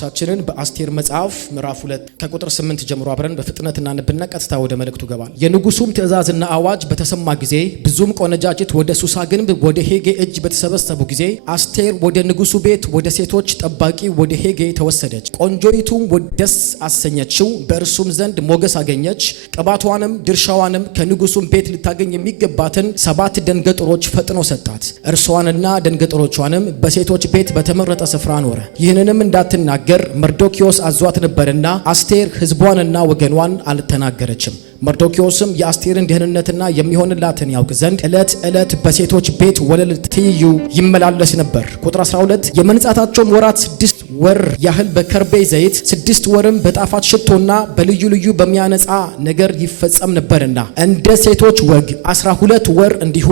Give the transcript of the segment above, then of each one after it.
ቅዱሳችንን በአስቴር መጽሐፍ ምዕራፍ 2 ከቁጥር 8 ጀምሮ አብረን በፍጥነት እናነብና ቀጥታ ወደ መልእክቱ ገባል። የንጉሱም ትእዛዝና አዋጅ በተሰማ ጊዜ ብዙም ቆነጃጅት ወደ ሱሳ ግንብ ወደ ሄጌ እጅ በተሰበሰቡ ጊዜ አስቴር ወደ ንጉሱ ቤት ወደ ሴቶች ጠባቂ ወደ ሄጌ ተወሰደች። ቆንጆይቱም ደስ አሰኘችው፣ በእርሱም ዘንድ ሞገስ አገኘች። ቅባቷንም ድርሻዋንም ከንጉሱም ቤት ልታገኝ የሚገባትን 7 ደንገጥሮች ፈጥኖ ሰጣት። እርሷንና ደንገጥሮቿንም በሴቶች ቤት በተመረጠ ስፍራ ኖረ። ይህንንም እንዳትናገር መርዶክዮስ አዟት ነበርና አስቴር ሕዝቧንና ወገኗን አልተናገረችም። መርዶክዮስም የአስቴርን ደህንነትና የሚሆንላትን ያውቅ ዘንድ ዕለት ዕለት በሴቶች ቤት ወለል ትይዩ ይመላለስ ነበር። ቁጥር 12 የመንጻታቸውም ወራት 6 ወር ያህል በከርቤ ዘይት 6 ወርም በጣፋጭ ሽቶና በልዩ ልዩ በሚያነጻ ነገር ይፈጸም ነበርና እንደ ሴቶች ወግ 12 ወር እንዲሁ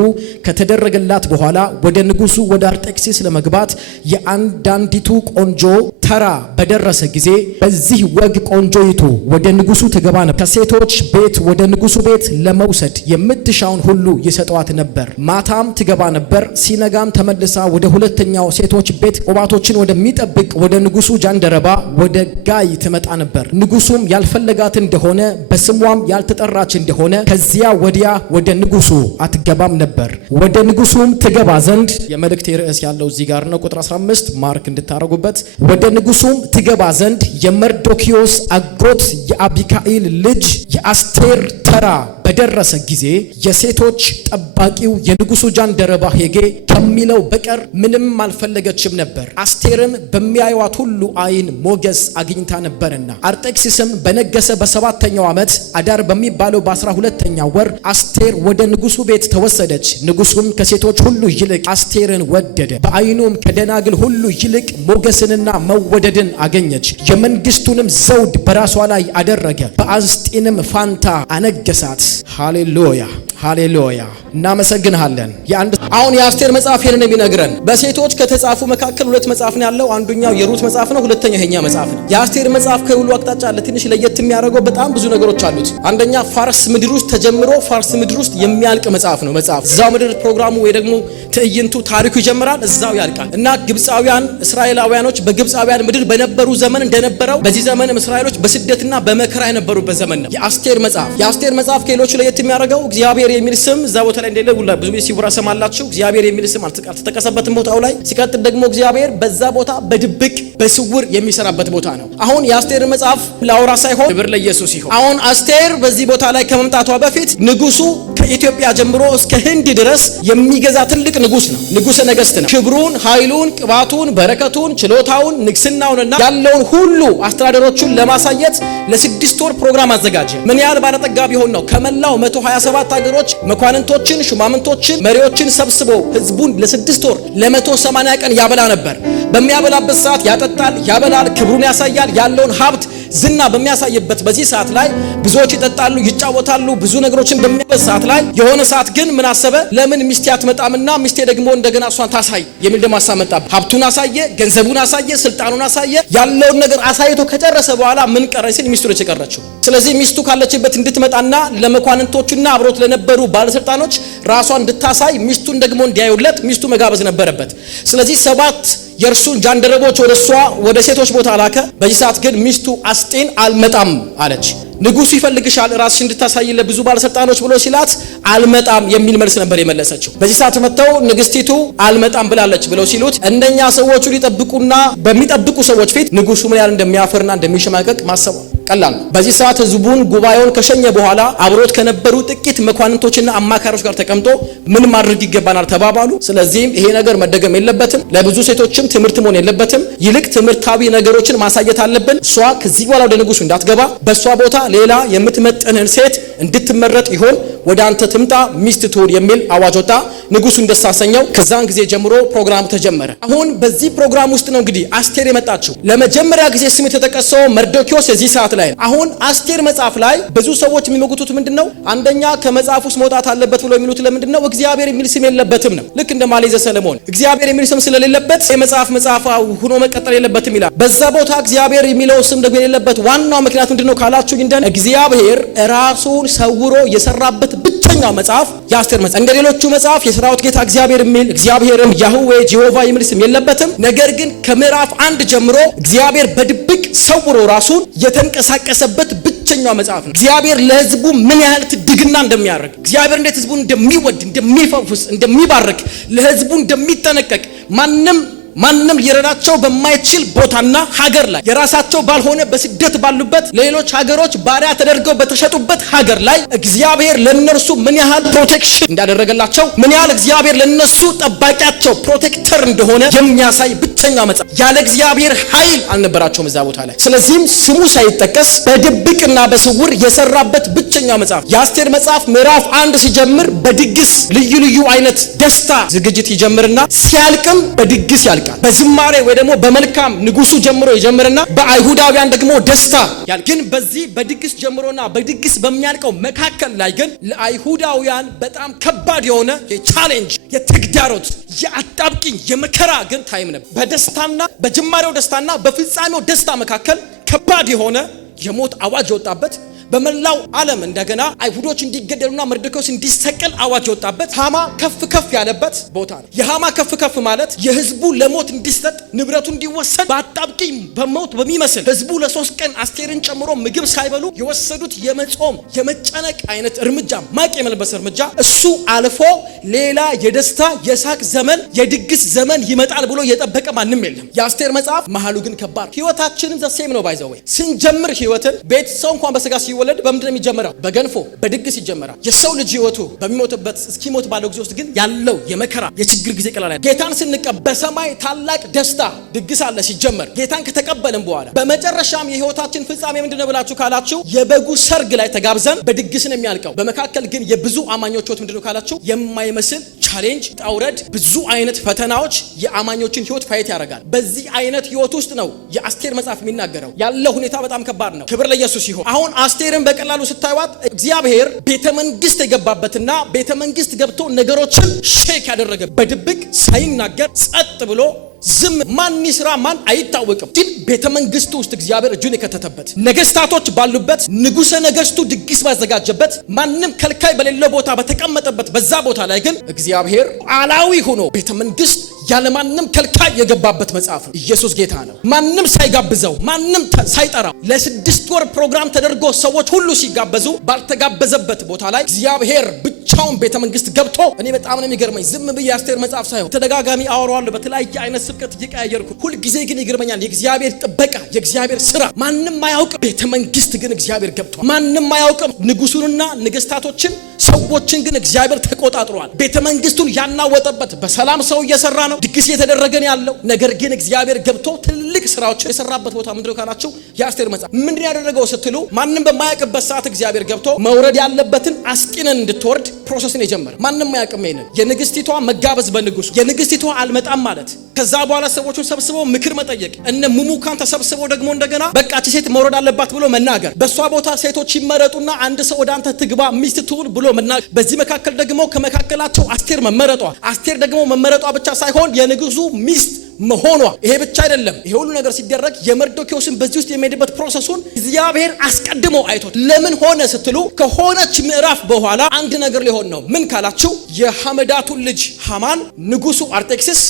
ከተደረገላት በኋላ ወደ ንጉሱ ወደ አርጤክስስ ለመግባት የአንዳንዲቱ ቆንጆ ተራ በደረሰ ጊዜ በዚህ ወግ ቆንጆይቱ ወደ ንጉሱ ትገባ ነበር። ከሴቶች ቤት ወደ ንጉሱ ቤት ለመውሰድ የምትሻውን ሁሉ ይሰጧት ነበር። ማታም ትገባ ነበር። ሲነጋም ተመልሳ ወደ ሁለተኛው ሴቶች ቤት ቁባቶችን ወደሚጠብቅ ወደ ንጉሱ ጃንደረባ ወደ ጋይ ትመጣ ነበር። ንጉሱም ያልፈለጋት እንደሆነ በስሟም ያልተጠራች እንደሆነ ከዚያ ወዲያ ወደ ንጉሱ አትገባም ነበር። ወደ ንጉሱም ትገባ ዘንድ የመልእክት ርዕስ ያለው እዚህ ጋር ነው። ቁጥር 15 ማርክ እንድታረጉበት። ወደ ንጉሱም ትገባ ዘንድ የመርዶክዮስ አጎት የአቢካኢል ልጅ የአስቴር ተራ በደረሰ ጊዜ የሴቶች ጠባቂው የንጉሱ ጃንደረባ ሄጌ ከሚለው በቀር ምንም አልፈለገችም ነበር። አስቴርም በሚያዩዋት ሁሉ አይን ሞገስ አግኝታ ነበርና። አርጤክስስም በነገሰ በ7ኛው ዓመት አዳር በሚባለው በ12ኛው ወር አስቴር ወደ ንጉሱ ቤት ተወሰደች። ንጉሱም ከሴቶች ሁሉ ይልቅ አስቴርን ወደደ። በአይኑም ከደናግል ሁሉ ይልቅ ሞገስንና መወደድን አገኘች። የመንግስቱንም ዘውድ በራሷ ላይ አደረገ፣ በአስጢንም ፋንታ አነገሳት። ሃሌሉያ ሃሌሉያ። እናመሰግንሃለን። አሁን የአስቴር መጽሐፍ ይሄንን የሚነግረን በሴቶች ከተጻፉ መካከል 2 መጽሐፍ ነው ያለው። አንዱኛው የሩት መጽሐፍ ነው፣ ሁለተኛው ይሄኛ መጽሐፍ ነው። የአስቴር መጽሐፍ ከሁሉ አቅጣጫ አለ። ትንሽ ለየት የሚያደርገው በጣም ብዙ ነገሮች አሉት። አንደኛ ፋርስ ምድር ውስጥ ተጀምሮ ፋርስ ምድር ውስጥ የሚያልቅ መጽሐፍ ነው። እዛው ምድር ፕሮግራሙ ወይ ደግሞ ትዕይንቱ ታሪኩ ይጀምራል፣ እዛው ያልቃል እና ግብፃውያን እስራኤላውያኖች በግብፃውያን ምድር በነበሩ ዘመን እንደነበረው በዚህ ዘመንም እስራኤሎች በስደትና በመከራ የነበሩበት ዘመን ነው የአስቴር መጽሐፍ። የአስቴር መጽሐፍ ከሌሎቹ ለየት የሚያደርገው እግዚአብሔር የሚል ስም እዛ ቦታ ላይ እንደሌለ ብዙ ጊዜ ሲወራ ሰማላችሁ። እግዚአብሔር የሚል ስም አልተጠቀሰበትም ቦታው ላይ። ሲቀጥል ደግሞ እግዚአብሔር በዛ ቦታ በድብቅ በስውር የሚሰራበት ቦታ ነው። አሁን የአስቴር መጽሐፍ ላውራ ሳይሆን ክብር ለኢየሱስ ይሁን። አሁን አስቴር በዚህ ቦታ ላይ ከመምጣቷ በፊት ንጉሱ ከኢትዮጵያ ጀምሮ እስከ ህንድ ድረስ የሚገዛ ትልቅ ንጉስ ነው። ንጉሰ ነገስት ነው። ክብሩን፣ ኃይሉን፣ ቅባቱን፣ በረከቱን፣ ችሎታውን፣ ንግስናውንና ያለውን ሁሉ አስተዳደሮቹን ለማሳየት ለ6 ወር ፕሮግራም አዘጋጀ። ምን ያህል ባለጠጋ ቢሆን ነው? ከመላው 127 ሀገሮች መኳንንቶችን፣ ሹማምንቶችን፣ መሪዎችን ሰብስቦ ህዝቡን ለ6 ወር ለ180 ቀን ያበላ ነበር። በሚያበላበት ሰዓት ያጠጣል፣ ያበላል፣ ክብሩን ያሳያል። ያለውን ሀብት ዝና በሚያሳይበት በዚህ ሰዓት ላይ ብዙዎች ይጠጣሉ፣ ይጫወታሉ፣ ብዙ ነገሮችን በሚያበስ ሰዓት ላይ የሆነ ሰዓት ግን ምን አሰበ? ለምን ሚስቴ አትመጣምና ሚስቴ ደግሞ እንደገና እሷን ታሳይ የሚል ደግሞ ሀሳብ መጣ። ሀብቱን አሳየ፣ ገንዘቡን አሳየ፣ ስልጣኑን አሳየ። ያለውን ነገር አሳይቶ ከጨረሰ በኋላ ምን ቀረ ሲል ሚስቱ ነች የቀረችው። ስለዚህ ሚስቱ ካለችበት እንድትመጣና ለመኳንንቶቹና አብሮት ለነበሩ ባለስልጣኖች ራሷን እንድታሳይ ሚስቱን ደግሞ እንዲያዩለት ሚስቱ መጋበዝ ነበረበት። ስለዚህ 7 የእርሱን ጃንደረቦች ወደ ሴቶች ቦታ ላከ። በዚህ ሰዓት ግን ሚስቱ አስጤን አልመጣም አለች። ንጉሱ ይፈልግሻል ራስሽ እንድታሳይ ለብዙ ባለስልጣኖች ብሎ ሲላት አልመጣም የሚል መልስ ነበር የመለሰችው። በዚህ ሰዓት መተው ንግስቲቱ አልመጣም ብላለች ብለው ሲሉት እንደኛ ሰዎቹ ሊጠብቁና በሚጠብቁ ሰዎች ፊት ንጉሱ ምን ያህል እንደሚያፈርና እንደሚሸማቀቅ ማሰብ ቀላል ነው። በዚህ ሰዓት ህዝቡን ጉባኤውን ከሸኘ በኋላ አብሮት ከነበሩ ጥቂት መኳንንቶችና አማካሪዎች ጋር ተቀምጦ ምን ማድረግ ይገባናል ተባባሉ። ስለዚህም ይሄ ነገር መደገም የለበትም፣ ለብዙ ሴቶችም ትምህርት መሆን የለበትም፣ ይልቅ ትምህርታዊ ነገሮችን ማሳየት አለብን። እሷ ከዚህ በኋላ ወደ ንጉሱ እንዳትገባ፣ በእሷ ቦታ ሌላ የምትመጥንን ሴት እንድትመረጥ ይሆን ወደ አንተ ትምጣ ሚስት ትሁን የሚል አዋጅ ወጣ። ንጉሱ እንደሳሰኘው ከዛን ጊዜ ጀምሮ ፕሮግራሙ ተጀመረ። አሁን በዚህ ፕሮግራም ውስጥ ነው እንግዲህ አስቴር የመጣችው። ለመጀመሪያ ጊዜ ስም የተጠቀሰው መርዶክዮስ የዚህ ሰዓት ላይ ነው። አሁን አስቴር መጽሐፍ ላይ ብዙ ሰዎች የሚመጉቱት ምንድነው? አንደኛ ከመጽሐፍ ውስጥ መውጣት አለበት ብሎ የሚሉት ለምንድነው? እግዚአብሔር የሚል ስም የለበትም ነው። ልክ እንደ ማሌዘ ሰለሞን እግዚአብሔር የሚል ስም ስለሌለበት የመጽሐፍ ሆኖ መቀጠል የለበትም ይላል። በዛ ቦታ እግዚአብሔር የሚለው ስም ደግሞ የሌለበት ዋናው ምክንያት ምንድነው ካላችሁ እንደነ እግዚአብሔር ራሱን ሰውሮ የሰራበት ብቸኛው መጽሐፍ የአስቴር መጽሐፍ። እንደ ሌሎቹ መጽሐፍ የሰራዊት ጌታ እግዚአብሔር የሚል እግዚአብሔርም ያህዌ ጄሆቫ የሚል ስም የለበትም። ነገር ግን ከምዕራፍ 1 ጀምሮ እግዚአብሔር በድብቅ ሰውሮ ራሱን የተንቀሳቀሰበት ብቸኛው መጽሐፍ ነው። እግዚአብሔር ለሕዝቡ ምን ያህል ትድግና እንደሚያደርግ፣ እግዚአብሔር እንዴት ሕዝቡን እንደሚወድ፣ እንደሚፈውስ፣ እንደሚባርክ፣ ለሕዝቡ እንደሚጠነቀቅ ማንም ሊረዳቸው በማይችል ቦታና ሀገር ላይ የራሳቸው ባልሆነ በስደት ባሉበት ሌሎች ሀገሮች ባሪያ ተደርገው በተሸጡበት ሀገር ላይ እግዚአብሔር ለነርሱ ምን ያህል ፕሮቴክሽን እንዳደረገላቸው ምን ያህል እግዚአብሔር ለነሱ ጠባቂያቸው ፕሮቴክተር እንደሆነ የሚያሳይ ብቸኛው መጽሐፍ። ያለ እግዚአብሔር ኃይል አልነበራቸውም እዛ ቦታ ላይ። ስለዚህም ስሙ ሳይጠቀስ በድብቅና በስውር የሰራበት ብቸኛው መጽሐፍ የአስቴር መጽሐፍ ምዕራፍ 1 ሲጀምር በድግስ ልዩ አይነት ደስታ ዝግጅት ይጀምርና ሲያልቅም በድግስ ያልቃል። በዝማሬ ወይ ደግሞ በመልካም ንጉሱ ጀምሮ ይጀምርና በአይሁዳውያን ደግሞ ደስታ ያልቃል። ግን በዚህ በድግስ ጀምሮና በድግስ በሚያልቀው መካከል ላይ ግን ለአይሁዳውያን በጣም ከባድ የሆነ የቻሌንጅ የተግዳሮት የአጣብቂኝ የመከራ ግን ታይም ነበር። በደስታና በጅማሬው ደስታና በፍጻሜው ደስታ መካከል ከባድ የሆነ የሞት አዋጅ የወጣበት በመላው ዓለም እንደገና አይሁዶች እንዲገደሉና መርዶክዮስ እንዲሰቀል አዋጅ የወጣበት ሃማ ከፍ ያለበት ቦታ ነው። የሃማ ከፍ ማለት የህዝቡ ለሞት እንዲሰጥ ንብረቱ እንዲወሰድ በአጣብቂኝ በሞት በሚመስል ህዝቡ ለ3 ቀን አስቴርን ጨምሮ ምግብ ሳይበሉ የወሰዱት የመጾም የመጨነቅ አይነት እርምጃ፣ ማቅ የመልበስ እርምጃ እሱ አልፎ ሌላ የደስታ የሳቅ ዘመን የድግስ ዘመን ይመጣል ብሎ የጠበቀ ማንም የለም። የአስቴር መጽሐፍ መሃሉ ግን ከባድ። ህይወታችንም ዘሴም ነው። ባይዘው ስንጀምር ህይወትን ቤት ሰው እንኳን በስጋ ሲወለድ በምንድን ነው የሚጀምረው? በገንፎ በድግስ ይጀምራል። የሰው ልጅ ህይወቱ በሚሞትበት እስኪሞት ባለው ጊዜ ውስጥ ግን ያለው የመከራ የችግር ጊዜ ቀላል አይደለም። ጌታን ስንቀበል በሰማይ ታላቅ ደስታ ድግስ አለ ሲጀመር። ጌታን ከተቀበልን በኋላ በመጨረሻም የህይወታችን ፍጻሜ ምንድነው ብላችሁ ካላችሁ የበጉ ሰርግ ላይ ተጋብዘን በድግስ ነው የሚያልቀው። በመካከል ግን የብዙ አማኞች ህይወት ምንድነው ካላችሁ የማይመስል ቻሌንጅ፣ ጣውረድ፣ ብዙ አይነት ፈተናዎች የአማኞችን ህይወት ፋይት ያደርጋል። በዚህ አይነት ህይወት ውስጥ ነው የአስቴር መጽሐፍ የሚናገረው። ያለው ሁኔታ በጣም ከባድ ነው። ክብር ለኢየሱስ ይሁን። አሁን አስቴርን በቀላሉ ስታዩት እግዚአብሔር ቤተመንግስት የገባበትና ቤተመንግስት ገብቶ ነገሮችን ሼክ ያደረገ በድብቅ ሳይናገር ጸጥ ብሎ ዝም ማን ይስራ ማን አይታወቅም። ግን ቤተመንግስቱ ውስጥ እግዚአብሔር እጁን የከተተበት ነገስታቶች ባሉበት ንጉሰ ነገስቱ ድግስ ባዘጋጀበት ማንም ከልካይ በሌለው ቦታ በተቀመጠበት በዛ ቦታ ላይ ግን እግዚአብሔር አላዊ ሆኖ ቤተመንግስት ያለ ማንም ከልካይ የገባበት መጽሐፍ ነው። ኢየሱስ ጌታ ነው። ማንም ሳይጋብዘው ማንም ሳይጠራው ለ6 ወር ፕሮግራም ተደርጎ ሰዎች ሁሉ ሲጋበዙ ባልተጋበዘበት ቦታ ላይ እግዚአብሔር ብቻውን ቤተመንግስት ገብቶ እኔ በጣም ነው የሚገርመኝ። ዝም ብዬ አስቴር መጽሐፍ ሳይሆን ተደጋጋሚ አወራዋለሁ በተለያየ አይነት ስብከት እየቀያየርኩ ሁልጊዜ ግን ይገርመኛል። የእግዚአብሔር ጥበቃ የእግዚአብሔር ስራ ማንም አያውቅም። ቤተመንግስት ግን እግዚአብሔር ገብቷል። ማንም አያውቅም። ንጉሱንና ነገስታቶችን ሰዎችን ግን እግዚአብሔር ተቆጣጥሯል። ቤተመንግስቱን ያናወጠበት በሰላም ሰው እየሰራ ነው። ድግስ እየተደረገን ያለው ነገር ግን እግዚአብሔር ገብቶ ትልቅ ስራዎችን የሰራበት ቦታ ምንድነው ካላችሁ የአስቴር መጽሐፍ ምንድን ያደረገው ስትሉ ማንም በማያውቅበት ሰዓት እግዚአብሔር ገብቶ መውረድ ያለበትን አስቂነን እንድትወርድ ፕሮሰስን የጀመረ ማንም አያውቅም። ይሄንን የንግስቲቷ መጋበዝ በንጉሱ የንግስቲቷ አልመጣም ማለት ከዛ በኋላ ሰዎችን ሰብስበው ምክር መጠየቅ እነ ሙሙካን ተሰብስበው ደግሞ እንደገና በቃች ሴት መውረድ አለባት ብሎ መናገር በሷ ቦታ ሴቶች ይመረጡና አንድ ሰው ወደ አንተ ትግባ ሚስት ትሁን ብሎ መናገር። በዚህ መካከል ደግሞ ከመካከላቸው አስቴር መመረጧ አስቴር ደግሞ መመረጧ ብቻ ሳይሆን የንጉሱ ሚስት መሆኗ ይሄ ብቻ አይደለም። ይሄ ሁሉ ነገር ሲደረግ የመርዶክዮስን በዚህ ውስጥ የሚሄድበት ፕሮሰሱን እግዚአብሔር አስቀድሞ አይቶት ለምን ሆነ ስትሉ ከሆነች ምዕራፍ በኋላ አንድ ነገር ሊሆን ነው። ምን ካላችሁ የሐመዳቱን ልጅ ሃማን ንጉሱ አርጤክስስ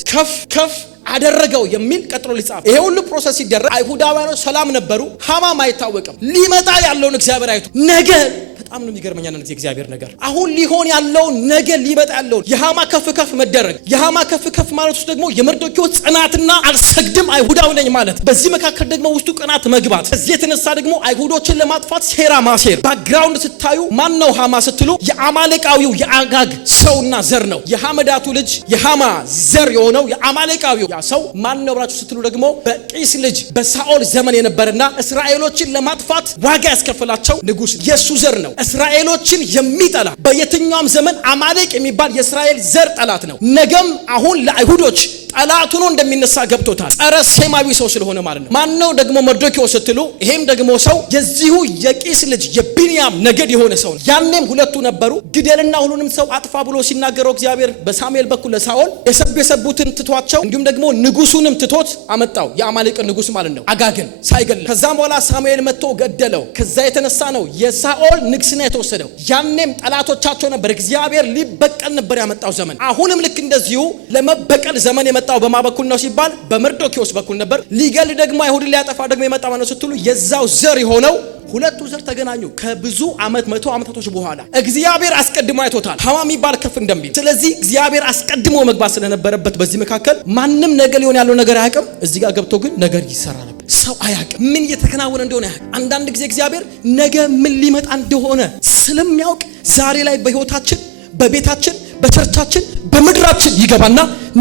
ከፍ አደረገው የሚል ቀጥሎ ሊጻፍ። ይሄ ሁሉ ፕሮሰስ ሲደረግ አይሁዳውያኖች ሰላም ነበሩ። ሃማም አይታወቅም። ሊመጣ ያለውን እግዚአብሔር አይቶ ነገ በጣም ነው የሚገርመኝ አንተ እግዚአብሔር ነገር አሁን ሊሆን ያለው ነገ ሊመጣ ያለው የሃማ ከፍ መደረግ የሃማ ከፍ ማለት ውስጥ ደግሞ የመርዶክዮስ ጽናትና አልሰግድም አይሁዳዊ ነኝ ማለት በዚህ መካከል ደግሞ ውስጡ ቅናት መግባት እዚህ የተነሳ ደግሞ አይሁዶችን ለማጥፋት ሴራ ማሴር ባክግራውንድ ስታዩ ማን ነው ሃማ ስትሉ የአማሌቃዊው የአጋግ ሰውና ዘር ነው። የሐመዳቱ ልጅ የሃማ ዘር የሆነው የአማሌቃዊው ያ ሰው ማን ነው ብላችሁ ስትሉ ደግሞ በቂስ ልጅ በሳኦል ዘመን የነበረና እስራኤሎችን ለማጥፋት ዋጋ ያስከፈላቸው ንጉስ የሱ ዘር ነው። እስራኤሎችን የሚጠላ በየትኛውም ዘመን አማሌቅ የሚባል የእስራኤል ዘር ጠላት ነው። ነገም አሁን ለአይሁዶች ጠላቱ ነው እንደሚነሳ ገብቶታል። ጸረ ሴማዊ ሰው ስለሆነ ማለት ነው። ማን ነው ደግሞ መርዶክዮስ ስትሉ ይሄም ደግሞ ሰው የዚሁ የቂስ ልጅ የቢንያም ነገድ የሆነ ሰው ነው። ያኔም ሁለቱ ነበሩ። ግደልና ሁሉንም ሰው አጥፋ ብሎ ሲናገረው እግዚአብሔር በሳሙኤል በኩል ለሳኦል የሰበሰቡትን ትቷቸው እንዲሁም ደግሞ ንጉሱንም ትቶት አመጣው። የአማሌቅ ንጉስ ማለት ነው አጋግን ሳይገል። ከዛም በኋላ ሳሙኤል መጥቶ ገደለው። ከዛ የተነሳ ነው የሳኦል ንግስና የተወሰደው። ያኔም ጠላቶቻቸው ነበር። እግዚአብሔር ሊበቀል ነበር ያመጣው ዘመን። አሁንም ልክ እንደዚሁ ለመበቀል ዘመን የመጣው በማ በኩል ነው ሲባል በመርዶክዮስ በኩል ነበር። ሊገል ደግሞ አይሁድን ሊያጠፋ ደግሞ የመጣ ነው ስትሉ የዛው ዘር የሆነው ሁለቱ ዘር ተገናኙ። ከብዙ ዓመት 100 ዓመታቶች በኋላ እግዚአብሔር አስቀድሞ አይቶታል ሐማ የሚባል ከፍ እንደሚል። ስለዚህ እግዚአብሔር አስቀድሞ መግባት ስለነበረበት በዚህ መካከል ማንም ነገር ሊሆን ያለው ነገር አያውቅም። እዚህ ጋር ገብቶ ግን ነገር ይሰራ ነበር። ሰው አያውቅም ምን እየተከናወነ እንደሆነ አያውቅም። አንዳንድ ጊዜ እግዚአብሔር ነገ ምን ሊመጣ እንደሆነ ስለሚያውቅ ዛሬ ላይ በህይወታችን፣ በቤታችን፣ በቸርቻችን፣ በምድራችን ይገባና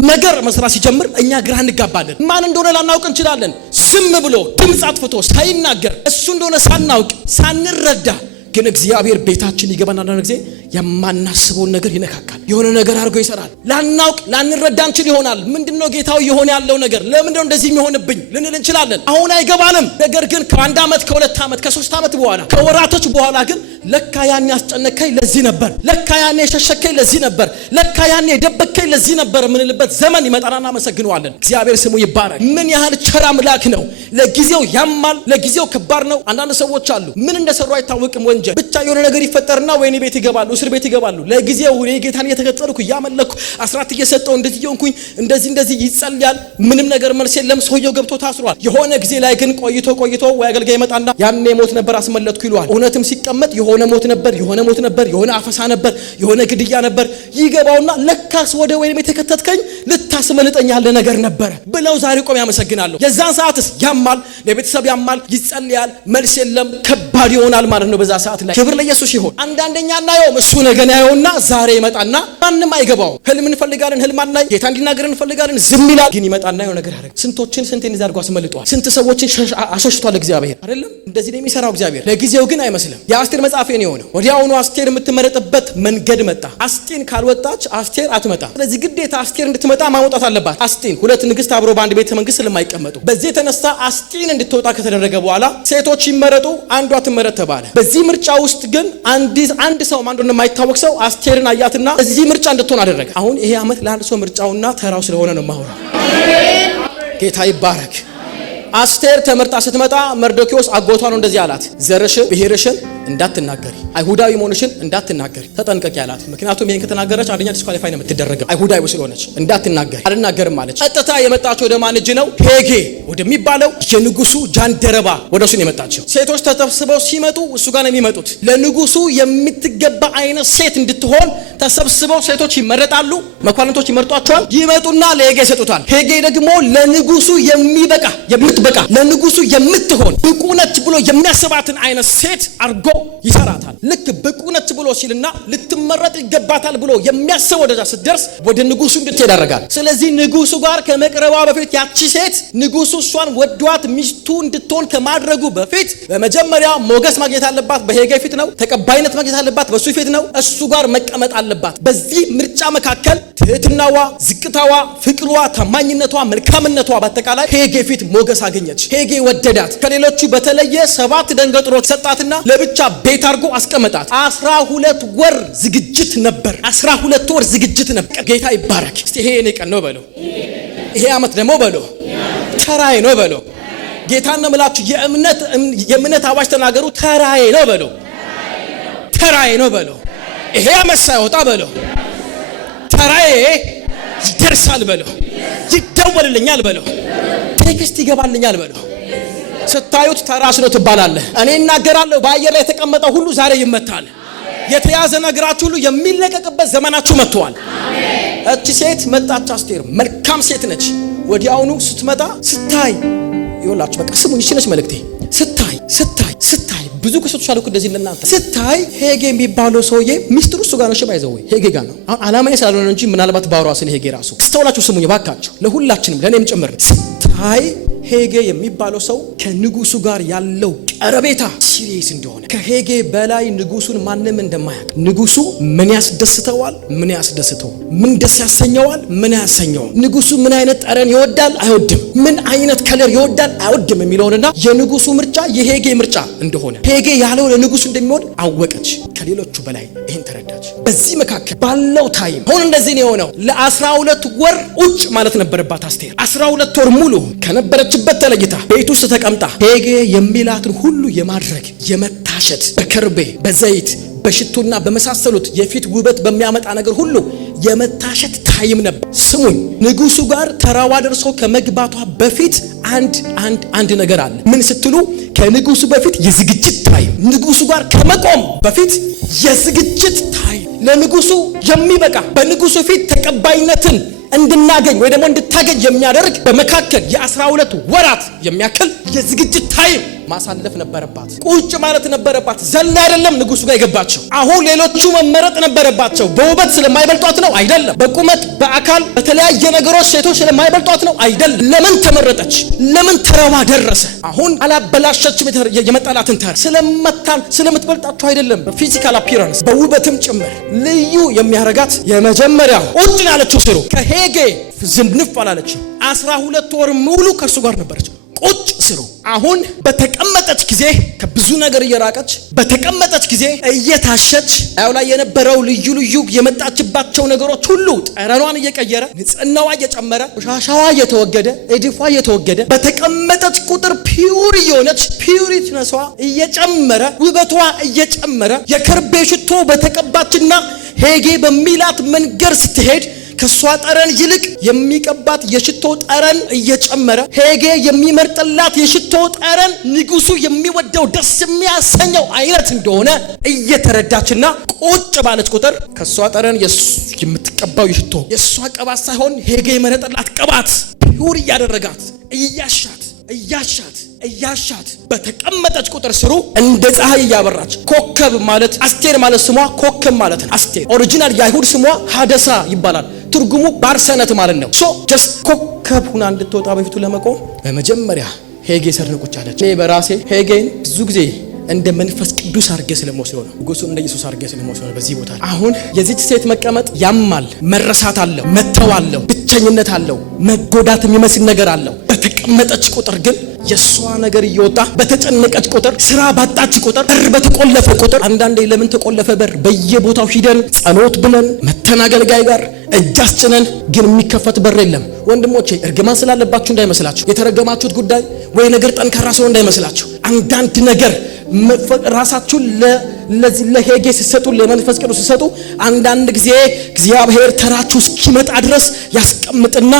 ነገር መስራት ሲጀምር እኛ ግራ እንጋባለን። ማን እንደሆነ ላናውቅ እንችላለን። ዝም ብሎ ድምፅ አጥፍቶ ሳይናገር እሱ እንደሆነ ሳናውቅ ሳንረዳ ግን እግዚአብሔር ቤታችን ይገባና አንዳንድ ጊዜ የማናስበውን ነገር ይነካካል። የሆነ ነገር አድርጎ ይሰራል። ላናውቅ ላንረዳ እንችል ይሆናል። ምንድነው ጌታው የሆነ ያለው ነገር? ለምንድነው እንደዚህ የሚሆንብኝ ልንል እንችላለን። አሁን አይገባንም። ነገር ግን ከአንድ ዓመት ከሁለት ዓመት ከሶስት ዓመት በኋላ ከወራቶች በኋላ ግን ለካ ያኔ ያስጨነከኝ ለዚህ ነበር፣ ለካ ያኔ የሸሸከኝ ለዚህ ነበር፣ ለካ ያኔ የደበከኝ ለዚህ ነበር የምንልበት ዘመን ይመጣና እናመሰግነዋለን። እግዚአብሔር ስሙ ይባረክ። ምን ያህል ቸር አምላክ ነው። ለጊዜው ያማል፣ ለጊዜው ከባድ ነው። አንዳንድ ሰዎች አሉ ምን እንደሰሩ አይታወቅም ወንጀል ብቻ የሆነ ነገር ይፈጠርና ወይኔ ቤት ይገባሉ፣ እስር ቤት ይገባሉ። ለጊዜው እኔ ጌታን እየተከተልኩ እያመለኩ አስራት እየሰጠው እንደዚህ ይሆንኩኝ እንደዚህ ይጸልያል። ምንም ነገር መልስ የለም። ሰውየው ገብቶ ታስሯል። የሆነ ጊዜ ላይ ግን ቆይቶ ወይ አገልጋይ ይመጣና ያኔ ሞት ነበር አስመለጥኩ ይሏል። እውነትም ሲቀመጥ የሆነ ሞት ነበር፣ የሆነ አፈሳ ነበር፣ የሆነ ግድያ ነበር። ይገባውና ለካስ ወደ ወይኔ የተከተትከኝ ልታስመልጠኝ ያለ ነገር ነበር ብለው ዛሬ ቆም ያመሰግናሉ። የዛን ሰዓትስ ያማል፣ ለቤተሰብ ያማል፣ ይጸልያል፣ መልስ የለም፣ ከባድ ይሆናል ማለት ነው በዛ ሰዓት ላይ። ክብር ለኢየሱስ ይሁን። አንዳንደኛ እናየው እሱ ነገ ያየውና ዛሬ ይመጣና ማንንም አይገባው። ህልም እንፈልጋለን፣ ህልም አናይ፣ ጌታ እንዲናገር እንፈልጋለን፣ ዝም ይላል። ግን ይመጣና የሆነ ነገር ያደርጋል። ስንቶችን እንደዚህ አድርጎ አስመልጧል። ስንት ሰዎችን አሾሽቷል እግዚአብሔር አይደለም? እንደዚህ ነው የሚሰራው እግዚአብሔር። ለጊዜው ግን አይመስልም። የአስቴር መጽሐፍ ነው የሆነው። ወዲያውኑ አስቴር የምትመረጥበት መንገድ መጣ። አስቴን ካልወጣች አስቴር አትመጣ። ስለዚህ ግዴታ አስቴር እንድትመጣ ማውጣት አለባት። አስቴን ሁለት ንግስት አብሮ በአንድ ቤተ መንግስት ስለማይቀመጡ በዚህ የተነሳ አስቴን እንድትወጣ ከተደረገ በኋላ ሴቶች ይመረጡ፣ አንዷ ትመረጥ ተባለ። በዚህ ምርጫ ውስጥ ግን አንድ ሰው ማን እንደሆነ የማይታወቅ ሰው አስቴርን አያትና እዚህ ምርጫ እንድትሆን አደረገ። አሁን ይሄ ዓመት ለአንድ ሰው ምርጫውና ተራው ስለሆነ ነው የማወራው። ጌታ ይባረክ። አስቴር ተመርጣ ስትመጣ መርዶክዮስ አጎቷ ነው እንደዚህ አላት፣ ዘርሽን ብሔርሽን እንዳትናገሪ፣ አይሁዳዊ መሆንሽን እንዳትናገሪ ተጠንቀቂ አላት። ምክንያቱም ይሄን ከተናገረች አንደኛ ዲስኳሊፋይ ነው የምትደረገው፣ አይሁዳዊ ስለሆነች እንዳትናገሪ። አልናገርም አለች። ቀጥታ የመጣችው ወደ ማን እጅ ነው? ሄጌ ወደሚባለው የንጉሱ ጃንደረባ ወደሱ ነው የመጣችው። ሴቶች ተሰብስበው ሲመጡ እሱ ጋር ነው የሚመጡት። ለንጉሱ የምትገባ አይነት ሴት እንድትሆን ተሰብስበው ሴቶች ይመረጣሉ፣ መኳንንቶች ይመርጧቸዋል። ይመጡና ለሄጌ ይሰጡታል። ሄጌ ደግሞ ለንጉሱ የምትበቃ ለንጉሱ የምትሆን ብቁ ነች ብሎ የሚያስባትን አይነት ሴት አርጎ ይሰራታል። ልክ ብቁ ነች ብሎ ሲልና ልትመረጥ ይገባታል ብሎ የሚያስበው ወደዛ ስትደርስ ወደ ንጉሱ እንድትሄድ ያደርጋል። ስለዚህ ንጉሱ ጋር ከመቅረቧ በፊት ያቺ ሴት ንጉሱ እሷን ወዷት ሚስቱ እንድትሆን ከማድረጉ በፊት በመጀመሪያ ሞገስ ማግኘት አለባት። በሄጌ ፊት ነው። ተቀባይነት ማግኘት አለባት። በሱ ፊት ነው። እሱ ጋር መቀመጥ አለባት። በዚህ ምርጫ መካከል ትህትናዋ፣ ዝቅታዋ፣ ፍቅሯ፣ ታማኝነቷ፣ መልካምነቷ በአጠቃላይ ሄጌ ፊት ሞገስ አገኘች። ሄጌ ወደዳት። ከሌሎቹ በተለየ 7 ደንገጥሮች ሰጣትና ለብቻ ቤት አድርጎ አስቀመጣት። 12 ወር ዝግጅት ነበር። 12 ወር ዝግጅት ነበር። ጌታ ይባረክ። እስቲ ይሄ የኔ ቀን ነው በለው። ይሄ ዓመት ደግሞ በለው ተራዬ ነው በለው። ጌታን ነው የምላችሁ። የእምነት አዋጅ ተናገሩ። ተራዬ ነው በለው። ተራዬ ነው በለው። ይሄ ዓመት ሳይወጣ በለው ተራዬ ይደርሳል በለው። ይደወልልኛል በለው። ቴክስት ይገባልኛል በለው። ስታዩት ተራስ ነው ትባላለህ። እኔ እናገራለሁ። በአየር ላይ የተቀመጠው ሁሉ ዛሬ ይመታል። የተያዘ ነገራችሁ ሁሉ የሚለቀቅበት ዘመናችሁ መጥቷል። እቺ ሴት መጣች። አስቴር መልካም ሴት ነች። ወዲያውኑ ስትመጣ ስታይ ይወላችሁ በቃ ስሙኝ። እሺ ነች መልእክቴ። ስታይ ብዙ ክሶች አሉ እንደዚህ ለእናንተ። ስታይ ሄጌ የሚባለው ሰውዬ ሚስጥሩ እሱ ጋር ነው። ሽባ ይዘው ሄጌ ጋር ነው። አሁን አላማዬ ስላልሆነ እንጂ ምናልባት ባሯ ስለ ሄጌ ራሱ ስተውላችሁ ስሙኝ ባካችሁ፣ ለሁላችንም ለኔም ጭምር። ስታይ ሄጌ የሚባለው ሰው ከንጉሱ ጋር ያለው ቀረቤታ ሲሪየስ እንደሆነ፣ ከሄጌ በላይ ንጉሱን ማንም እንደማያውቅ፣ ንጉሱ ምን ያስደስተዋል፣ ምን ያስደስተው፣ ምን ደስ ያሰኘዋል፣ ምን ያሰኘው፣ ንጉሱ ምን አይነት ጠረን ይወዳል አይወድም፣ ምን አይነት ከለር ይወዳል አይወድም የሚለውንና የንጉሱ ምርጫ የሄጌ ምርጫ እንደሆነ ሄጌ ያለው ለንጉሱ እንደሚሆን አወቀች። ከሌሎቹ በላይ ይህን ተረዳች። በዚህ መካከል ባለው ታይም አሁን እንደዚህ ነው የሆነው። ለ12 ወር ውጭ ማለት ነበረባት አስቴር። 12 ወር ሙሉ ከነበረችበት ተለይታ ቤት ውስጥ ተቀምጣ ሄጌ የሚላትን ሁሉ የማድረግ የመታሸት፣ በከርቤ በዘይት በሽቱና በመሳሰሉት የፊት ውበት በሚያመጣ ነገር ሁሉ የመታሸት ታይም ነበር። ስሙኝ፣ ንጉሱ ጋር ተራዋ ደርሶ ከመግባቷ በፊት አንድ ነገር አለ። ምን ስትሉ ከንጉሱ በፊት የዝግጅት ታይም፣ ንጉሱ ጋር ከመቆም በፊት የዝግጅት ታይም፣ ለንጉሱ የሚበቃ በንጉሱ ፊት ተቀባይነትን እንድናገኝ ወይ ደግሞ እንድታገኝ የሚያደርግ በመካከል የ12 ወራት የሚያክል የዝግጅት ታይም ማሳለፍ ነበረባት። ቁጭ ማለት ነበረባት። ዘላ አይደለም ንጉሱ ጋር የገባቸው። አሁን ሌሎቹ መመረጥ ነበረባቸው። በውበት ስለማይበልጧት ነው አይደለም። በቁመት በአካል በተለያየ ነገሮች ሴቶች ስለማይበልጧት ነው አይደለም። ለምን ተመረጠች? ለምን ተራዋ ደረሰ? አሁን አላበላሸችም የመጣላትን ተራ ስለምትበልጣቸው አይደለም። በፊዚካል አፒራንስ በውበትም ጭምር ልዩ የሚያረጋት የመጀመሪያው ቁጭ ያለችው ስሩ ከሄጌ ዝንፍ አላለችም። 12 ወር ሙሉ ከእርሱ ጋር ነበረች። ቁጭ ስሩ። አሁን በተቀመጠች ጊዜ ከብዙ ነገር እየራቀች በተቀመጠች ጊዜ እየታሸች ያው ላይ የነበረው ልዩ የመጣችባቸው ነገሮች ሁሉ ጠረኗን እየቀየረ ንጽህናዋ እየጨመረ ቆሻሻዋ እየተወገደ እድፏ እየተወገደ በተቀመጠች ቁጥር ፒውር እየሆነች ፒውሪቲነሷ እየጨመረ ውበቷ እየጨመረ የከርቤ ሽቶ በተቀባችና ሄጌ በሚላት መንገድ ስትሄድ ከሷ ጠረን ይልቅ የሚቀባት የሽቶ ጠረን እየጨመረ ሄጌ የሚመርጥላት የሽቶ ጠረን ንጉሱ የሚወደው ደስ የሚያሰኘው አይነት እንደሆነ እየተረዳችና ቁጭ ባለች ቁጥር ከሷ ጠረን የምትቀባው የሽቶ የሷ ቅባት ሳይሆን ሄጌ የመረጠላት ቅባት ፒውር እያደረጋት እያሻት በተቀመጠች ቁጥር ስሩ እንደ ፀሐይ እያበራች ኮከብ ማለት አስቴር ማለት ስሟ ኮከብ ማለት ነው። አስቴር ኦሪጂናል የአይሁድ ስሟ ሀደሳ ይባላል። ትርጉሙ ባርሰነት ማለት ነው። ጀስት ኮከብ ሁና እንድትወጣ በፊቱ ለመቆም በመጀመሪያ ሄጌ ሰርንቁጭ አለች። በራሴ ሄጌን ብዙ ጊዜ እንደ መንፈስ ቅዱስ አርጌ ስለሞስለው ነው። ንጉሱን እንደ ኢየሱስ አርጌ ስለሞስለው በዚህ ቦታ አሁን የዚች ሴት መቀመጥ ያማል፣ መረሳት አለው፣ መተው አለው፣ ብቸኝነት አለው፣ መጎዳት የሚመስል ነገር አለው። በተቀመጠች ቁጥር ግን የሷ ነገር እየወጣ በተጨነቀች ቁጥር ስራ ባጣች ቁጥር በር በተቆለፈ ቁጥር አንዳንዴ ለምን ተቆለፈ በር በየቦታው ሂደን ጸሎት ብለን መተናገልጋይ ጋር እጃችንን ግን የሚከፈት በር የለም። ወንድሞቼ እርግማን ስላለባችሁ እንዳይመስላችሁ፣ የተረገማችሁት ጉዳይ ወይ ነገር ጠንካራ ሰው እንዳይመስላችሁ። አንዳንድ ነገር ራሳችሁን ለሄጌ ሲሰጡ ለመንፈስ ቅዱስ ሲሰጡ አንዳንድ ጊዜ እግዚአብሔር ተራችሁ እስኪመጣ ድረስ ያስቀምጥና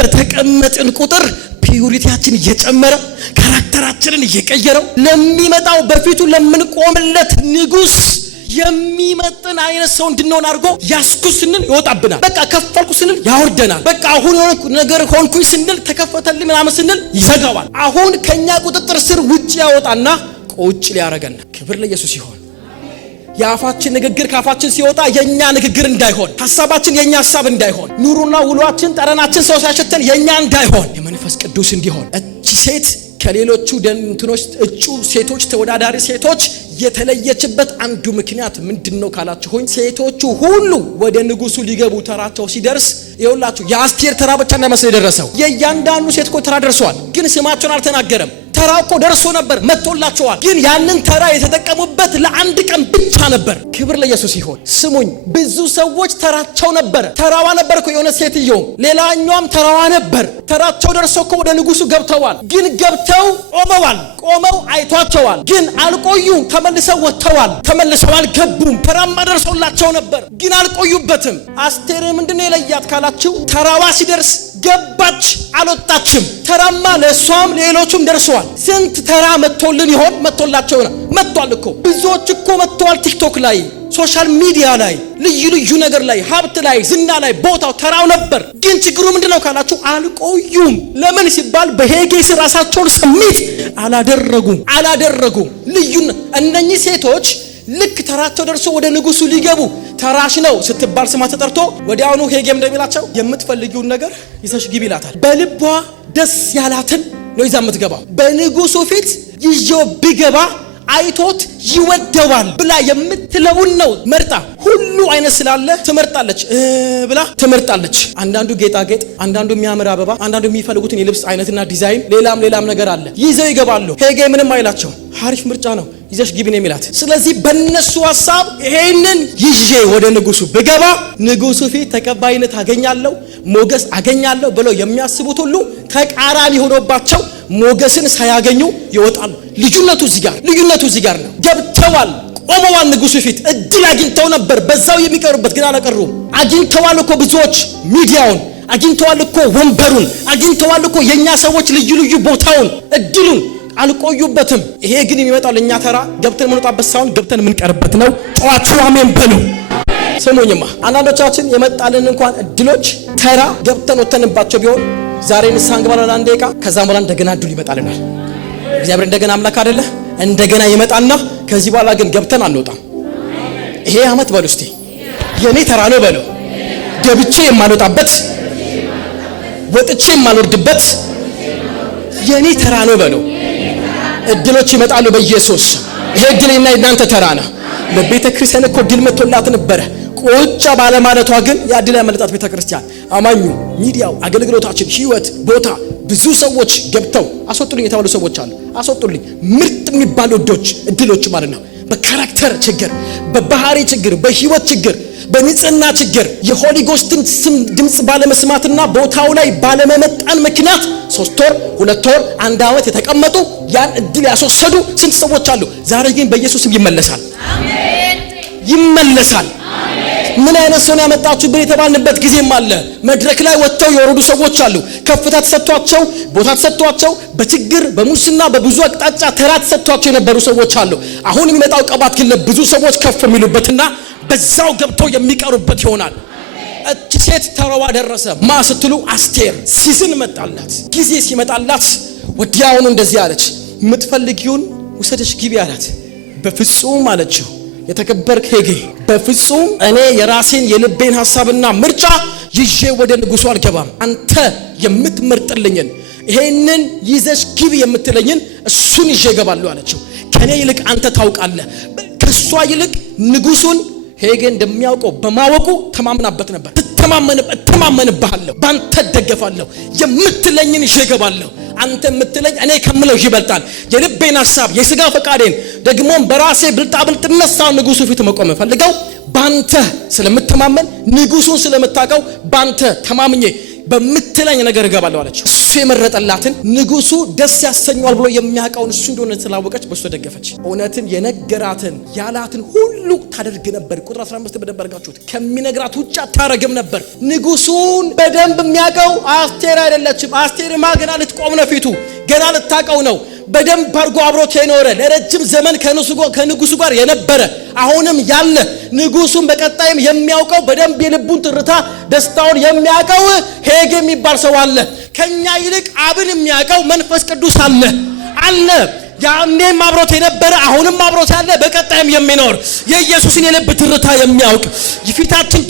በተቀመጥን ቁጥር ፒዩሪቲያችን እየጨመረ ካራክተራችንን እየቀየረው ለሚመጣው በፊቱ ለምንቆምለት ንጉስ የሚመጥን አይነት ሰው እንድንሆን አድርጎ ያስኩ ስንል ይወጣብናል። በቃ ከፈልኩ ስንል ያወርደናል። በቃ አሁን የሆነ ነገር ሆንኩኝ ስንል ተከፈተልኝ ምናምን ስንል ይዘጋዋል። አሁን ከኛ ቁጥጥር ስር ውጭ ያወጣና ቁጭ ሊያረገን። ክብር ለኢየሱስ ይሁን። የአፋችን ንግግር ካፋችን ሲወጣ የኛ ንግግር እንዳይሆን፣ ሐሳባችን የኛ ሐሳብ እንዳይሆን፣ ኑሮና ውሏችን ጠረናችን ሰው ሲያሸተን የኛ እንዳይሆን የመንፈስ ቅዱስ እንዲሆን። እቺ ሴት ከሌሎቹ ደንትኖች እጩ ሴቶች ተወዳዳሪ ሴቶች የተለየችበት አንዱ ምክንያት ምንድነው ካላችሁኝ፣ ሴቶቹ ሁሉ ወደ ንጉሱ ሊገቡ ተራቸው ሲደርስ ይኸውላችሁ የአስቴር ተራ ብቻ እንዳይመስል የደረሰው የእያንዳንዱ ሴት እኮ ተራ ደርሰዋል። ግን ስማቸውን አልተናገረም። ተራው እኮ ደርሶ ነበር፣ መጥቶላቸዋል። ግን ያንን ተራ የተጠቀሙበት ለአንድ ቀን ብቻ ነበር። ክብር ለኢየሱስ ይሁን። ስሙኝ፣ ብዙ ሰዎች ተራቸው ነበር። ተራዋ ነበር እኮ የሆነ ሴትዮ፣ ሌላኛውም ተራዋ ነበር። ተራቸው ደርሶ እኮ ወደ ንጉሱ ገብተዋል። ግን ገብተው ቆመው አይቷቸዋል። ግን አልቆዩም። ተመልሰው ወጥተዋል። ተመልሰው አልገቡም። ተራማ ደርሶላቸው ነበር፣ ግን አልቆዩበትም። አስቴር ምንድነው የለያት ካላችሁ፣ ተራዋ ሲደርስ ገባች፣ አልወጣችም። ተራማ ለሷም ሌሎቹም ደርሰዋል። ስንት ተራ መጥቶልን ይሆን? መጥቶላቸው ነው። መጥቷል እኮ ብዙዎች እኮ መጥተዋል። ቲክቶክ ላይ፣ ሶሻል ሚዲያ ላይ፣ ልዩ ነገር ላይ፣ ሀብት ላይ፣ ዝና ላይ ቦታው ተራው ነበር። ግን ችግሩ ምንድነው ካላችሁ አልቆዩም። ለምን ሲባል በሄጌ ስር ራሳቸውን ስሜት አላደረጉም። እነኚህ ሴቶች ልክ ተራቸው ደርሶ ወደ ንጉሱ ሊገቡ ተራሽ ነው ስትባል ስማ ተጠርቶ ወዲያውኑ ሄጌም እንደሚላቸው የምትፈልጊውን ነገር ይዘሽ ግቢ ይላታል። በልቧ ደስ ያላትን ነው ይዛ የምትገባው። በንጉሱ ፊት ይዤው ቢገባ አይቶት ይወደዋል ብላ የምትለውን ነው መርጣ። ሁሉ አይነት ስላለ ትመርጣለች ብላ ትመርጣለች። አንዳንዱ ጌጣጌጥ፣ አንዳንዱ የሚያምር አበባ፣ አንዳንዱ የሚፈልጉትን የልብስ አይነትና ዲዛይን፣ ሌላም ነገር አለ። ይዘው ይገባሉ። ሄጌ ምንም አይላቸው። አሪፍ ምርጫ ነው ይዘሽ ግቢ ነው የሚላት። ስለዚህ በእነሱ ሐሳብ ይሄንን ይዤ ወደ ንጉሱ ብገባ ንጉሱ ፊት ተቀባይነት አገኛለሁ፣ ሞገስ አገኛለሁ ብለው የሚያስቡት ሁሉ ተቃራኒ ሆኖባቸው ሞገስን ሳያገኙ ይወጣሉ። ልዩነቱ እዚህ ጋር ነው። ገብተዋል፣ ቆመዋል ንጉሱ ፊት። እድል አግኝተው ነበር በዛው የሚቀሩበት፣ ግን አላቀሩም። አግኝተዋል እኮ ብዙዎች ሚዲያውን፣ አግኝተዋል እኮ ወንበሩን፣ አግኝተዋል እኮ የኛ ሰዎች ልዩ ቦታውን፣ እድሉን አልቆዩበትም። ይሄ ግን የሚመጣው ለኛ ተራ ገብተን የምንወጣበት ሳይሆን ገብተን የምንቀርበት ነው። ጨዋቹ አሜን በሉ። ስሙኝማ አንዳንዶቻችን የመጣልን እንኳን እድሎች ተራ ገብተን ወተንባቸው ቢሆን ዛሬ ንስሐ እንገባለን አንድ ደቂቃ፣ ከዛ በኋላ እንደገና እድሉ ይመጣልናል። እግዚአብሔር እንደገና አምላክ አይደለ? እንደገና ይመጣና ከዚህ በኋላ ግን ገብተን አንወጣም። ይሄ አመት በሉ እስቲ የኔ ተራ ነው በሉ። ገብቼ የማልወጣበት ወጥቼ የማልወርድበት የኔ ተራ ነው በሉ። እድሎች ይመጣሉ በኢየሱስ። ይሄ እድልና የእናንተ ተራ ነው። ለቤተ ክርስቲያን እኮ ድል መጥቶላት ነበረ። ቁጭ ባለማለቷ ግን ያድል ያመለጣት ቤተ ክርስቲያን፣ አማኙ፣ ሚዲያው፣ አገልግሎታችን፣ ህይወት ቦታ ብዙ ሰዎች ገብተው አስወጡልኝ የተባሉ ሰዎች አሉ። አስወጡልኝ ምርጥ የሚባሉ እድሎች ማለት ነው። በካራክተር ችግር፣ በባህሪ ችግር፣ በህይወት ችግር፣ በንጽህና ችግር፣ የሆሊ ጎስትን ስም ድምጽ ባለመስማትና ቦታው ላይ ባለመመጣን ምክንያት 3 ወር 2 ወር 1 ዓመት የተቀመጡ ያን እድል ያስወሰዱ ስንት ሰዎች አሉ። ዛሬ ግን በኢየሱስም ይመለሳል። አሜን። ይመለሳል። ምን አይነት ሰው ያመጣችሁብን የተባልንበት ጊዜም አለ። መድረክ ላይ ወጥተው የወረዱ ሰዎች አሉ። ከፍታ ተሰጥቷቸው፣ ቦታ ተሰጥቷቸው፣ በችግር በሙስና በብዙ አቅጣጫ ተራ ተሰጥቷቸው የነበሩ ሰዎች አሉ። አሁን የሚመጣው ቅባት ግን ለብዙ ሰዎች ከፍ የሚሉበትና በዛው ገብተው የሚቀሩበት ይሆናል። እቺ ሴት ተራዋ ደረሰ። ማ ስትሉ አስቴር ሲዝን መጣላት። ጊዜ ሲመጣላት ወዲያውኑ እንደዚህ አለች፣ የምትፈልጊውን ውሰደሽ ግቢ አላት። በፍጹም አለችው የተከበርክ ሄጌ፣ በፍጹም እኔ የራሴን የልቤን ሐሳብና ምርጫ ይዤ ወደ ንጉሱ አልገባም። አንተ የምትመርጥልኝን ይሄንን ይዘሽ ግቢ የምትለኝን እሱን ይዤ እገባለሁ አለችው። ከኔ ይልቅ አንተ ታውቃለህ። ከሷ ይልቅ ንጉሱን ሄጌ እንደሚያውቀው በማወቁ ተማምናበት ነበር። ተማመንብሃለሁ፣ ባንተ ደገፋለሁ፣ የምትለኝን ይዤ እገባለሁ። አንተ የምትለኝ እኔ ከምለው ይበልጣል። የልቤን ሐሳብ የሥጋ ፈቃዴን ደግሞም በራሴ ብልጣብልጥነት ሳይሆን ንጉሱ ፊት መቆም ፈልገው ባንተ ስለምተማመን ንጉሱን ስለምታውቀው ባንተ ተማምኜ በምትለኝ ነገር እገባለሁ አለች። እሱ የመረጠላትን ንጉሱ ደስ ያሰኘዋል ብሎ የሚያውቀውን እሱ እንደሆነ ስላወቀች በሱ ደገፈች። እውነትን የነገራትን ያላትን ሁሉ ታደርግ ነበር። ቁጥር 15 በደበርጋችሁት ከሚነግራት ውጭ አታረግም ነበር። ንጉሱን በደንብ የሚያውቀው አስቴር አይደለችም። አስቴርማ ገና ልትቆም ነው፣ ፊቱ ገና ልታውቀው ነው። በደንብ አድርጎ አብሮት የኖረ ለረጅም ዘመን ከንጉሱ ጋር የነበረ አሁንም ያለ ንጉሱን በቀጣይም የሚያውቀው በደንብ የልቡን ትርታ ደስታውን የሚያውቀው ሄጌ የሚባል ሰው አለ። ከኛ ይልቅ አብን የሚያውቀው መንፈስ ቅዱስ አለ። ያኔም አብሮት የነበረ አሁንም አብሮት ያለ በቀጣይም የሚኖር የኢየሱስን የልብ ትርታ የሚያውቅ የፊታችን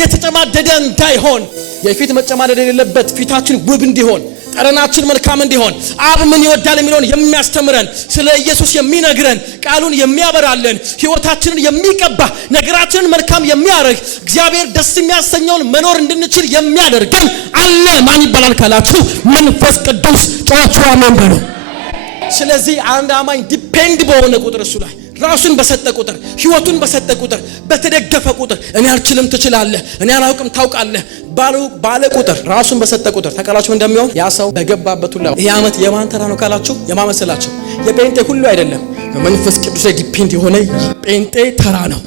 የተጨማደደ እንዳይሆን፣ የፊት መጨማደድ የሌለበት ፊታችን ውብ እንዲሆን፣ ጠረናችን መልካም እንዲሆን፣ አብ ምን ይወዳል የሚለውን የሚያስተምረን፣ ስለ ኢየሱስ የሚነግረን፣ ቃሉን የሚያበራልን፣ ሕይወታችንን የሚቀባ፣ ነገራችንን መልካም የሚያደርግ፣ እግዚአብሔር ደስ የሚያሰኘውን መኖር እንድንችል የሚያደርገን አለ። ማን ይባላል ካላችሁ መንፈስ ቅዱስ። ጨዋቹ አሜን በሉ። ስለዚህ አንድ አማኝ ዲፔንድ በሆነ ቁጥር እሱ ላይ ራሱን በሰጠ ቁጥር ሕይወቱን በሰጠ ቁጥር በተደገፈ ቁጥር እኔ አልችልም ትችላለህ፣ እኔ አላውቅም ታውቃለህ ባለ ቁጥር ራሱን በሰጠ ቁጥር ተቃላችሁ እንደሚሆን ያ ሰው በገባበት ሁሉ። ይሄ ዓመት የማን ተራ ነው ካላችሁ የማመሰላችሁ የጴንጤ ሁሉ አይደለም፣ በመንፈስ ቅዱስ ላይ ዲፔንድ የሆነ ጴንጤ ተራ ነው።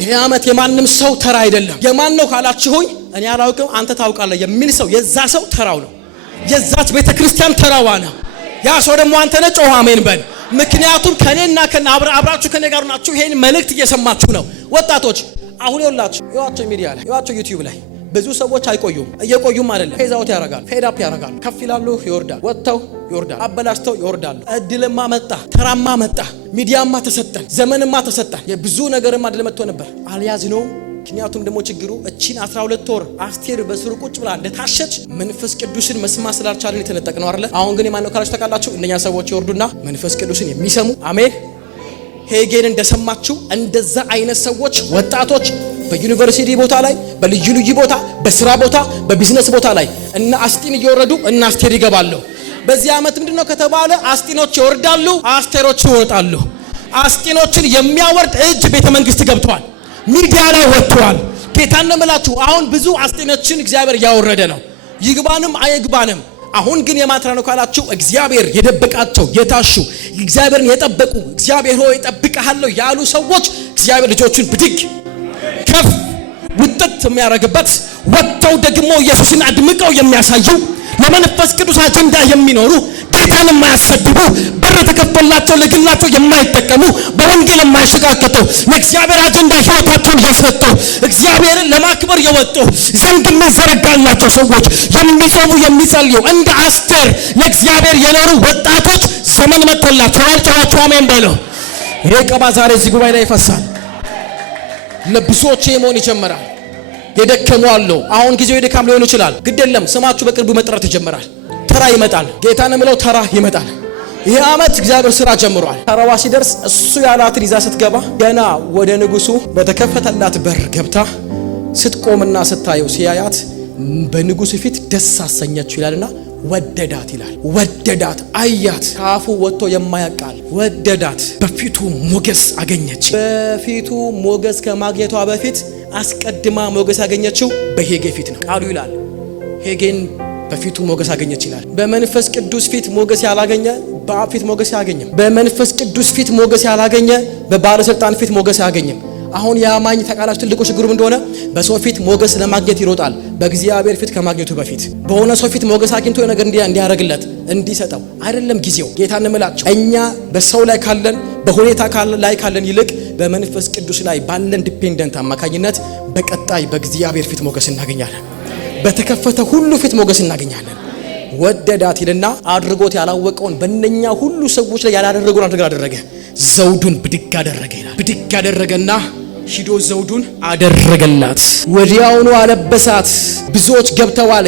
ይሄ ዓመት የማንም ሰው ተራ አይደለም። የማን ነው ካላችሁኝ እኔ አላውቅም አንተ ታውቃለህ የሚል ሰው የዛ ሰው ተራው ነው። የዛች ቤተክርስቲያን ተራዋ ነው። ያ ሰው ደግሞ አንተ ነህ። ጮህ አሜን በል። ምክንያቱም ከኔና አብራችሁ ከኔ ጋር ናችሁ። ይሄን መልእክት እየሰማችሁ ነው። ወጣቶች አሁን ይዋቸው ሚዲያ ላይ ይዋቸው ዩቲዩብ ላይ ብዙ ሰዎች አይቆዩም። እየቆዩም አይደለም፣ ፌዝ አውት ያደርጋሉ፣ ፌድ አፕ ያደርጋሉ። ከፍ ይላሉ፣ ይወርዳሉ፣ ወጥተው ይወርዳሉ፣ አበላሽተው ይወርዳሉ። እድልማ መጣ፣ ተራማ መጣ፣ ሚዲያማ ተሰጠን፣ ዘመንማ ተሰጠን። የብዙ ነገርማ እድል መጥቶ ነበር፣ አልያዝነውም። ምክንያቱም ደግሞ ችግሩ እቺን 12 ወር አስቴር በስሩ ቁጭ ብላ እንደታሸች መንፈስ ቅዱስን መስማት ስላልቻለን የተነጠቅነው አይደለ? አሁን ግን የማን ነው ካላችሁ ታውቃላችሁ? እነኛ ሰዎች ይወርዱና መንፈስ ቅዱስን የሚሰሙ አሜን። ሄጌን እንደሰማችሁ እንደዛ አይነት ሰዎች ወጣቶች በዩኒቨርሲቲ ቦታ ላይ በልዩ ልዩ ቦታ በስራ ቦታ በቢዝነስ ቦታ ላይ እና አስጢን እየወረዱ እና አስቴር ይገባሉ። በዚህ ዓመት ምንድነው ከተባለ አስጢኖች ይወርዳሉ፣ አስቴሮች ይወጣሉ። አስጢኖችን የሚያወርድ እጅ ቤተ መንግስት ገብቷል፣ ሚዲያ ላይ ወጥቷል። ጌታን ነው የምላችሁ። አሁን ብዙ አስጢኖችን እግዚአብሔር ያወረደ ነው፣ ይግባንም አይግባንም። አሁን ግን የማትራ ነው ካላችሁ እግዚአብሔር የደበቃቸው የታሹ እግዚአብሔርን የጠበቁ እግዚአብሔር ሆይ እጠብቅሃለሁ ያሉ ሰዎች እግዚአብሔር ልጆቹን ብድግ ከፍ ውጥት የሚያደርግበት ወጥተው ደግሞ ኢየሱስን አድምቀው የሚያሳዩ ለመንፈስ ቅዱስ አጀንዳ የሚኖሩ ጌታን የማያሰድቡ በር ተከፍቶላቸው ለግላቸው የማይጠቀሙ በወንጌል የማይሸጋገጡ ለእግዚአብሔር አጀንዳ ሕይወታቸውን የሰጡ እግዚአብሔርን ለማክበር የወጡ ዘንግ የሚዘረጋላቸው ሰዎች የሚጾሙ የሚጸልዩ እንደ አስቴር ለእግዚአብሔር የኖሩ ወጣቶች ዘመን መጥቶላቸው አልጨዋቸው አሜን በለው። ይሄ ቀባ ዛሬ እዚህ ጉባኤ ላይ ይፈሳል። ለብዙዎች መሆን ይጀምራል። የደከሙ አሉ። አሁን ጊዜው የደካም ሊሆን ይችላል። ግድ የለም ስማችሁ በቅርቡ መጥራት ይጀምራል። ተራ ይመጣል። ጌታን ምለው ተራ ይመጣል። ይሄ ዓመት እግዚአብሔር ስራ ጀምሯል። ተራዋ ሲደርስ እሱ ያላትን ይዛ ስትገባ ገና ወደ ንጉሱ በተከፈተላት በር ገብታ ስትቆምና ስታየው ሲያያት በንጉሱ ፊት ደስ አሰኘችው ይላልና ወደዳት ይላል። ወደዳት አያት፣ ካፉ ወጥቶ የማያቃል ወደዳት። በፊቱ ሞገስ አገኘች። በፊቱ ሞገስ ከማግኘቷ በፊት አስቀድማ ሞገስ ያገኘችው በሄጌ ፊት ነው። ቃሉ ይላል ሄጌን በፊቱ ሞገስ አገኘች ይላል። በመንፈስ ቅዱስ ፊት ሞገስ ያላገኘ በአብ ፊት ሞገስ ያገኘም። በመንፈስ ቅዱስ ፊት ሞገስ ያላገኘ በባለስልጣን ፊት ሞገስ ያገኘም። አሁን ያማኝ ተቃላች ትልቁ ችግሩ እንደሆነ በሰው ፊት ሞገስ ለማግኘት ይሮጣል፣ በእግዚአብሔር ፊት ከማግኘቱ በፊት በሆነ ሰው ፊት ሞገስ አግኝቶ ነገር እንዲያደርግለት እንዲሰጠው አይደለም ጊዜው። ጌታ እንምላችሁ እኛ በሰው ላይ ካለን በሁኔታ ላይ ካለን ይልቅ በመንፈስ ቅዱስ ላይ ባለን ዲፔንደንት አማካኝነት በቀጣይ በእግዚአብሔር ፊት ሞገስ እናገኛለን። በተከፈተ ሁሉ ፊት ሞገስ እናገኛለን። ወደዳት ይልና አድርጎት ያላወቀውን በእነኛ ሁሉ ሰዎች ላይ ያላደረገውን አደረገ። ዘውዱን ብድግ አደረገ ይላል። ብድግ አደረገና ሂዶ ዘውዱን አደረገላት። ወዲያውኑ አለበሳት። ብዙዎች ገብተዋል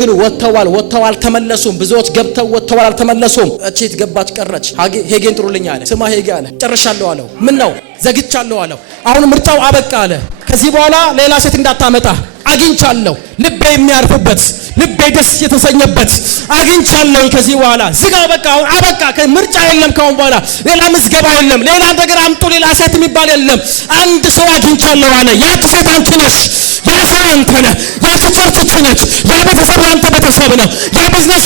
ግን ወጥተው አልተመለሱም። ብዙዎች ገብተው ወጥተዋል አልተመለሱም። እቺት ገባች ቀረች። ሄጌን ጥሩልኝ አለ። ስማ ሄጌ አለ። ጨርሻለሁ አለው። ምን ነው ዘግቻለሁ አለው። አሁን ምርጫው አበቃ አለ። ከዚህ በኋላ ሌላ ሴት እንዳታመጣ አግኝቻለሁ። ልቤ የሚያርፍበት ልቤ ደስ የተሰኘበት አግኝቻለሁ። ከዚህ በኋላ ዝጋው በቃ አሁን አበቃ። ምርጫ የለም ካሁን በኋላ ሌላ ምዝገባ የለም። ሌላ ነገር አምጡ ሌላ ሴት የሚባል የለም። አንድ ሰው አግኝቻለሁ አለ። ያቺ ሴት አንቺ ነሽ። ያ ሰው አንተ ነህ። ያቺ ቸርች ነች። ያ ቤተሰብ ያንተ ቤተሰብ ነው። ያ ቢዝነስ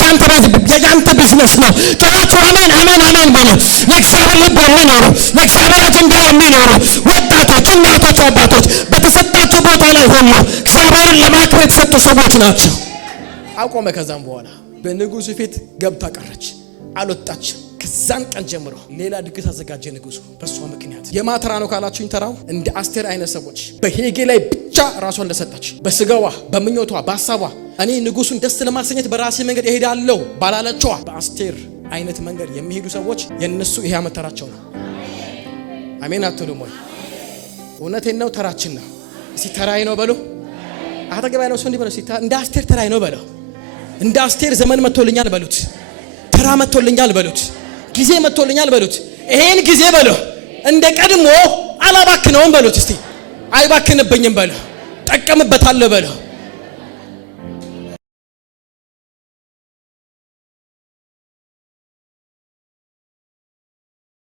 ያንተ ቢዝነስ ነው። ጨዋቹ አሜን አሜን አሜን በለው። ለእግዚአብሔር ልብ የሚኖሩ ለእግዚአብሔር አጀንዳ የሚኖሩ ወጣቶች፣ እናቶች፣ አባቶች በተሰጣቸው ቦታ ላይ ሆኖ እግዚአብሔርን ለማክበር የተሰጡ ሰዎች ናቸው። አቆመ። ከዛም በኋላ በንጉሱ ፊት ገብታ ቀረች፣ አልወጣችም። ከዛን ቀን ጀምሮ ሌላ ድግስ አዘጋጀ ንጉሱ በሷ ምክንያት። የማትራ ነው ካላችሁኝ ተራው እንደ አስቴር አይነት ሰዎች በሄጌ ላይ ብቻ ራሷን ለሰጣች በስጋዋ በምኞቷ በሐሳቧ እኔ ንጉሱን ደስ ለማሰኘት በራሴ መንገድ እሄዳለሁ ባላለችዋ በአስቴር አይነት መንገድ የሚሄዱ ሰዎች የነሱ ይሄ ዓመት ተራቸው ነው። አሜን አትሉም ወይ? እውነቴን ነው። ተራችን ነው። እስቲ ተራይ ነው በሉ። አጠገብ ያለው ሰው እንዲህ በለው። እንደ አስቴር ተራይ ነው በለው። እንደ አስቴር ዘመን መጥቶልኛል በሉት። ተራ መጥቶልኛል በሉት። ጊዜ መጥቶልኛል በሉት። ይሄን ጊዜ በለው እንደ ቀድሞ አላባክነውም በሉት። እስቲ አይባክንብኝም በለው። ጠቀምበታለሁ በለው።